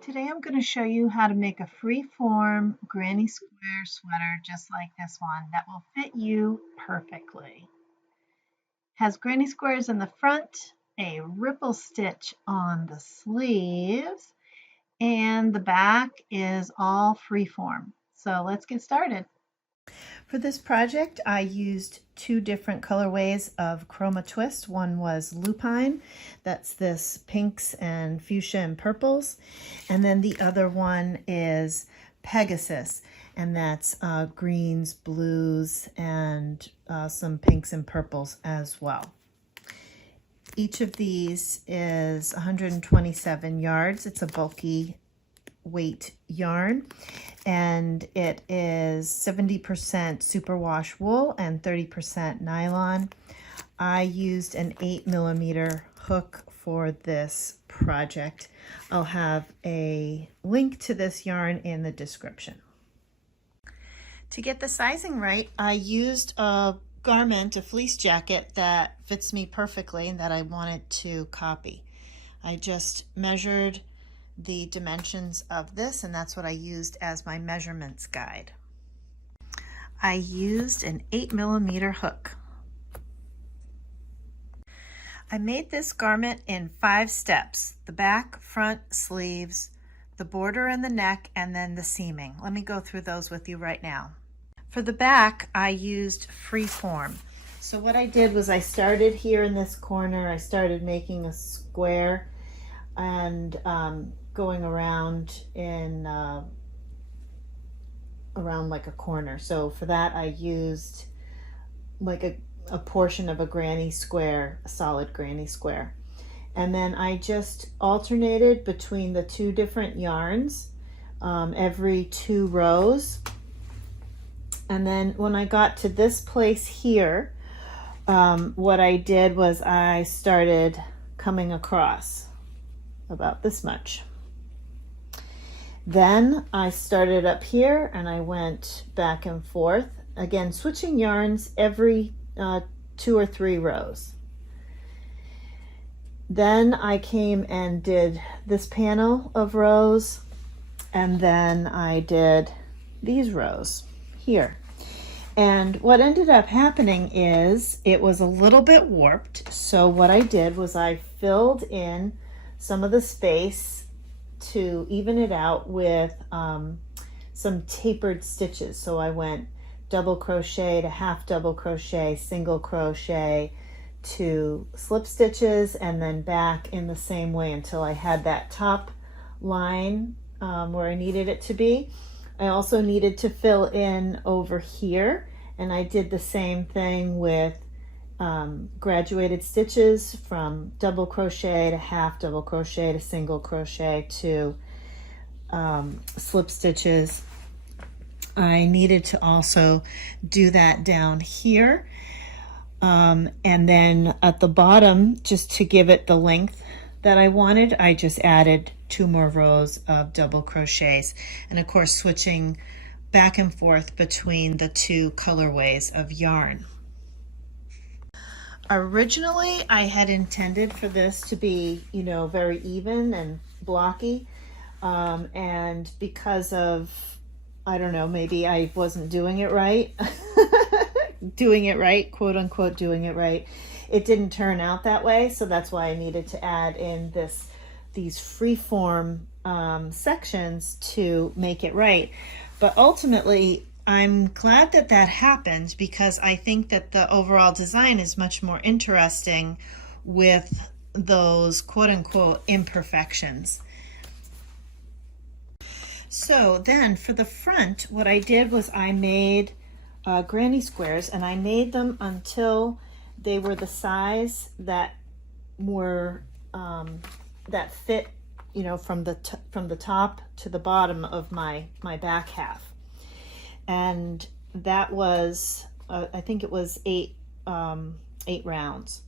Today I'm going to show you how to make a freeform granny square sweater just like this one that will fit you perfectly. Has granny squares in the front, a ripple stitch on the sleeves, and the back is all freeform. So let's get started. For this project, I used two different colorways of CHROMA twist. One was Lupine, that's this pinks and fuchsia and purples. And then the other one is Pegasus, and that's greens, blues, and some pinks and purples as well. Each of these is 127 yards. It's a bulky weight yarn, and it is 70% superwash wool and 30% nylon. I used an 8mm hook for this project. I'll have a link to this yarn in the description. To get the sizing right, I used a garment, a fleece jacket that fits me perfectly and that I wanted to copy. I just measured the dimensions of this, and that's what I used as my measurements guide. I used an 8mm hook. I made this garment in 5 steps: the back, front, sleeves, the border and the neck, and then the seaming. Let me go through those with you right now. For the back, I used freeform. So what I did was I started here in this corner. I started making a square and going around in around like a corner. So for that I used like a portion of a granny square, a solid granny square. And then I just alternated between the two different yarns every 2 rows. And then when I got to this place here, what I did was I started coming across about this much. Then I started up here and I went back and forth, again switching yarns every 2 or 3 rows. Then I came and did this panel of rows, and then I did these rows here. And what ended up happening is it was a little bit warped, so what I did was I filled in some of the space to even it out with some tapered stitches. So I went double crochet to half double crochet, single crochet to slip stitches, and then back in the same way until I had that top line where I needed it to be. I also needed to fill in over here, and I did the same thing with graduated stitches from double crochet to half double crochet to single crochet to slip stitches. I needed to also do that down here, and then at the bottom, just to give it the length that I wanted, I just added 2 more rows of double crochets, and of course switching back and forth between the 2 colorways of yarn. Originally, I had intended for this to be, you know, very even and blocky, and because of, I don't know, maybe I wasn't doing it right, quote unquote doing it right, it didn't turn out that way. So that's why I needed to add in these freeform sections to make it right. But ultimately, I'm glad that that happened, because I think that the overall design is much more interesting with those quote-unquote imperfections. So then for the front, what I did was I made granny squares, and I made them until they were the size that were that fit, you know, from the top to the bottom of my back half. And that was I think it was 8 rounds.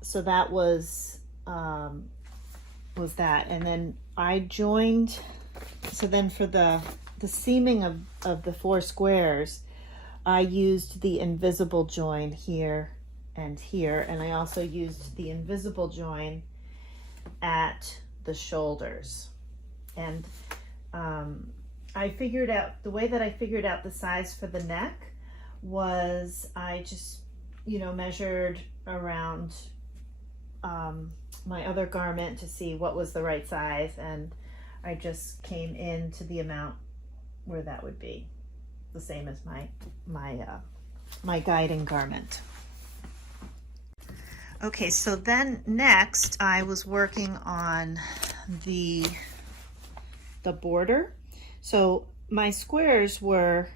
So that was that. And then I joined, so then for the seaming of the 4 squares, I used the invisible join here and here, and I also used the invisible join at the shoulders. And I figured out, the way that I figured out the size for the neck was I just, you know, measured around my other garment to see what was the right size, and I just came into the amount where that would be the same as my guiding garment. Okay, so then next I was working on the border. So my squares were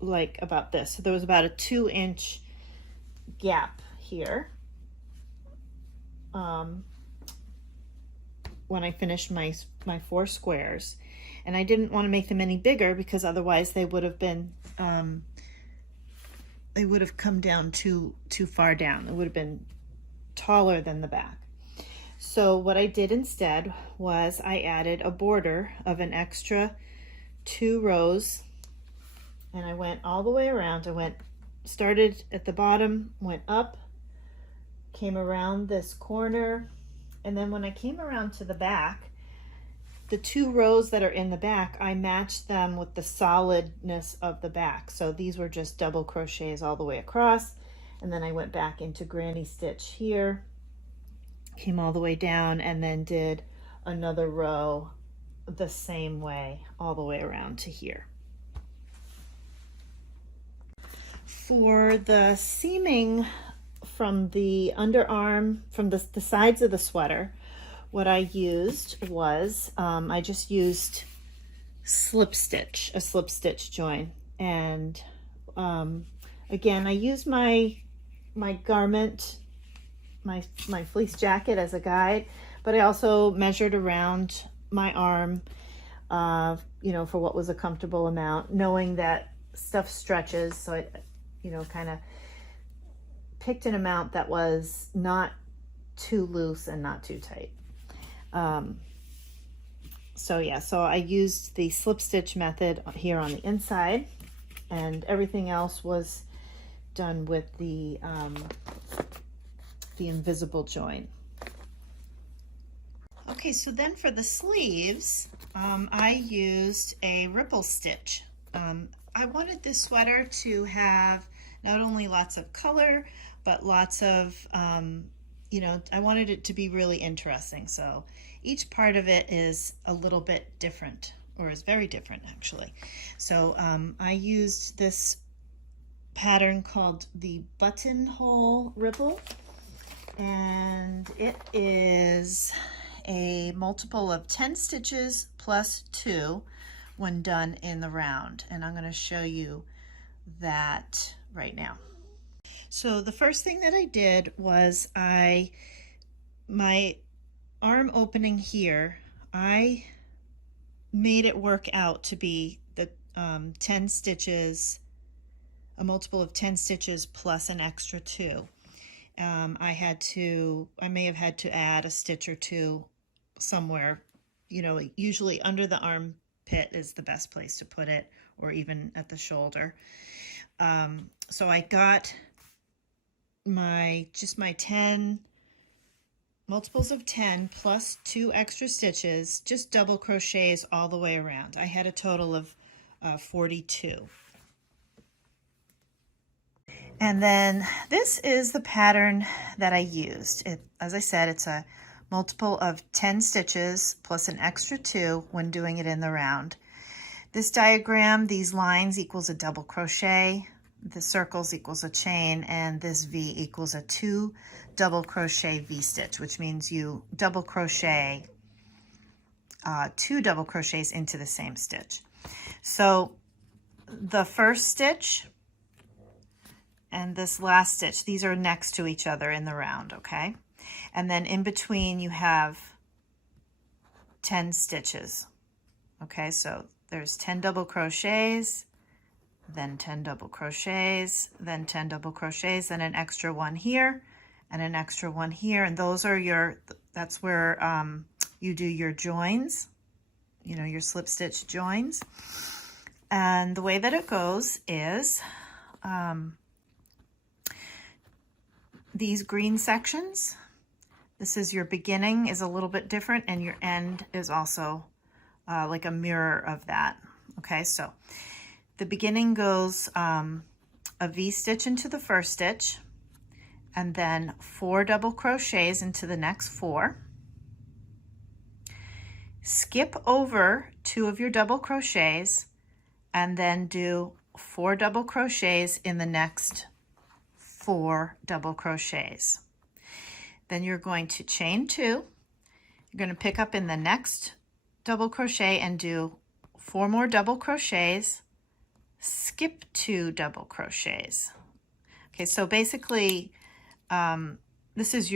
like about this. So there was about a 2-inch gap here when I finished my 4 squares, and I didn't want to make them any bigger because otherwise they would have been they would have come down too far down. It would have been taller than the back. So what I did instead was I added a border of an extra 2 rows, and I went all the way around. I started at the bottom, went up, came around this corner, and then when I came around to the back, the 2 rows that are in the back, I matched them with the solidness of the back. So these were just double crochets all the way across, and then I went back into granny stitch here, came all the way down, and then did another row the same way all the way around to here. For the seaming from the underarm, from the sides of the sweater, what I used was I just used a slip stitch join, and again I used my garment, my fleece jacket as a guide, but I also measured around my arm, you know, for what was a comfortable amount, knowing that stuff stretches, so I, you know, kind of picked an amount that was not too loose and not too tight. So yeah, so I used the slip stitch method here on the inside, and everything else was done with the invisible join. Okay, so then for the sleeves, I used a ripple stitch. I wanted this sweater to have not only lots of color, but lots of, you know, I wanted it to be really interesting. So each part of it is a little bit different, or is very different actually. So I used this pattern called the buttonhole ripple, and it is a multiple of 10 stitches plus 2 when done in the round, and I'm going to show you that right now. So the first thing that I did was my arm opening here, I made it work out to be the 10 stitches, a multiple of 10 stitches plus an extra 2. I may have had to add a stitch or 2 somewhere, you know, usually under the armpit is the best place to put it, or even at the shoulder. So I got my 10 multiples of 10 plus 2 extra stitches, just double crochets all the way around. I had a total of 42. And then this is the pattern that I used. As I said, it's a multiple of 10 stitches plus an extra 2 when doing it in the round. This diagram, these lines equals a double crochet, the circles equals a chain, and this V equals a 2 double crochet V-stitch, which means you double crochet 2 double crochets into the same stitch. So the first stitch and this last stitch, these are next to each other in the round, okay? And then in between you have 10 stitches, okay? So there's 10 double crochets, then 10 double crochets, then 10 double crochets, then an extra 1 here, and an extra 1 here, and those are that's where you do your joins, you know, your slip stitch joins. And the way that it goes is, these green sections. This is your beginning is a little bit different, and your end is also like a mirror of that. Okay, so the beginning goes a V-stitch into the first stitch, and then 4 double crochets into the next 4. Skip over 2 of your double crochets, and then do 4 double crochets in the next 4 double crochets. Then you're going to chain 2. You're going to pick up in the next double crochet and do 4 more double crochets, skip 2 double crochets. Okay, so basically this is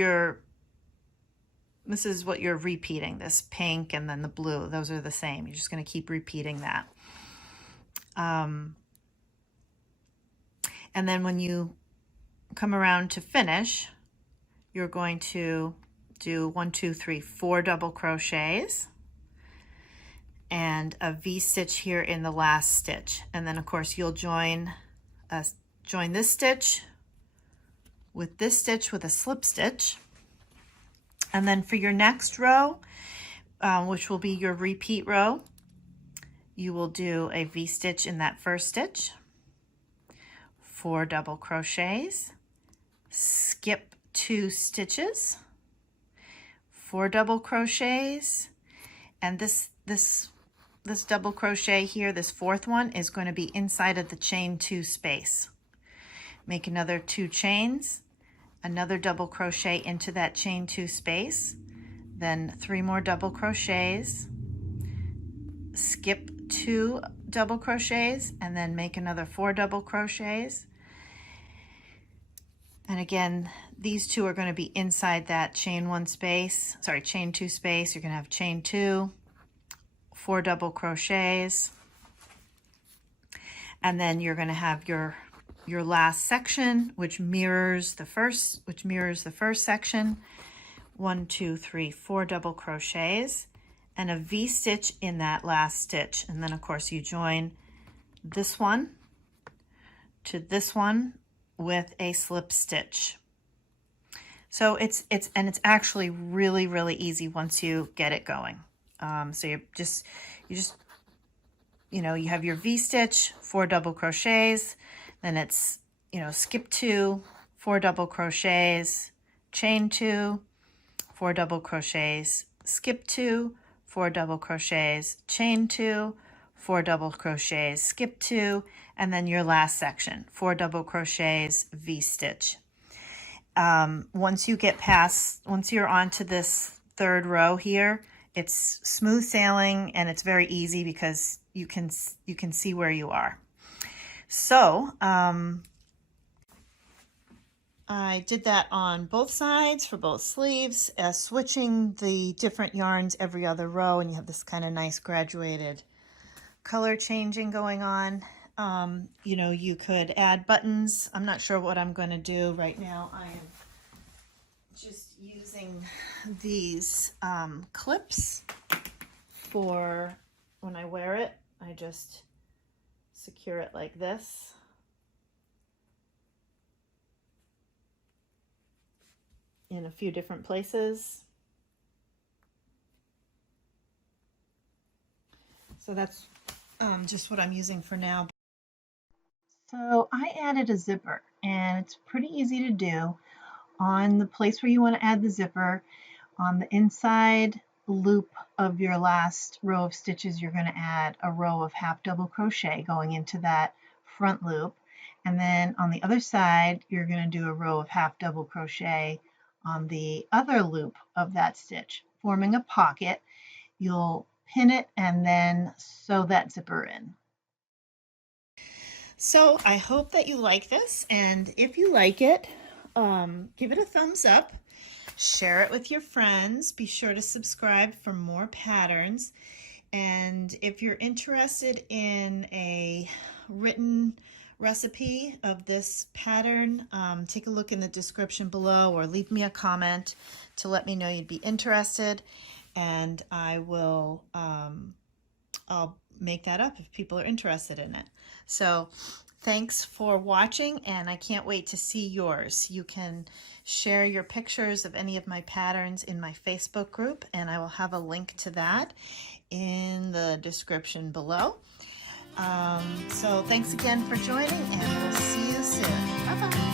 what you're repeating, this pink and then the blue. Those are the same. You're just going to keep repeating that. And then when you come around to finish, you're going to do 1, 2, 3, 4 double crochets and a V-stitch here in the last stitch. And then of course you'll join this stitch with this stitch with a slip stitch. And then for your next row, which will be your repeat row, you will do a V-stitch in that first stitch, 4 double crochets, skip 2 stitches, 4 double crochets, and this double crochet here, this 4th one, is going to be inside of the chain 2 space. Make another 2 chains, another double crochet into that chain 2 space, then 3 more double crochets, skip 2 double crochets, and then make another 4 double crochets. And again, these 2 are going to be inside that chain 2 space. You're going to have chain 2, 4 double crochets, and then you're going to have your last section, which mirrors the first section. 1, 2, 3, 4 double crochets and a V-stitch in that last stitch. And then of course you join this one to this one with a slip stitch. So it's actually really easy once you get it going. So you have your V-stitch, 4 double crochets, then it's, skip 2, 4 double crochets, chain 2, 4 double crochets, skip 2, 4 double crochets, chain 2, 4 double crochets, skip 2, and then your last section, 4 double crochets, V-stitch. Once you're onto this 3rd row here, it's smooth sailing and it's very easy because you can see where you are. So I did that on both sides for both sleeves, switching the different yarns every other row, and you have this kind of nice graduated color changing going on. You could add buttons. I'm not sure what I'm going to do right now. I am just using these clips for when I wear it. I just secure it like this. In a few different places. So that's just what I'm using for now. So I added a zipper, and it's pretty easy to do. On the place where you want to add the zipper, on the inside loop of your last row of stitches, you're going to add a row of half double crochet going into that front loop, and then on the other side you're going to do a row of half double crochet on the other loop of that stitch, forming a pocket. You'll pin it and then sew that zipper in. So I hope that you like this, and if you like it, give it a thumbs up, share it with your friends, be sure to subscribe for more patterns, and if you're interested in a written recipe of this pattern, take a look in the description below or leave me a comment to let me know you'd be interested, and I'll make that up if people are interested in it. So Thanks for watching, and I can't wait to see yours. You can share your pictures of any of my patterns in my Facebook group, and I will have a link to that in the description below. So thanks again for joining, and we'll see you soon. Bye-bye.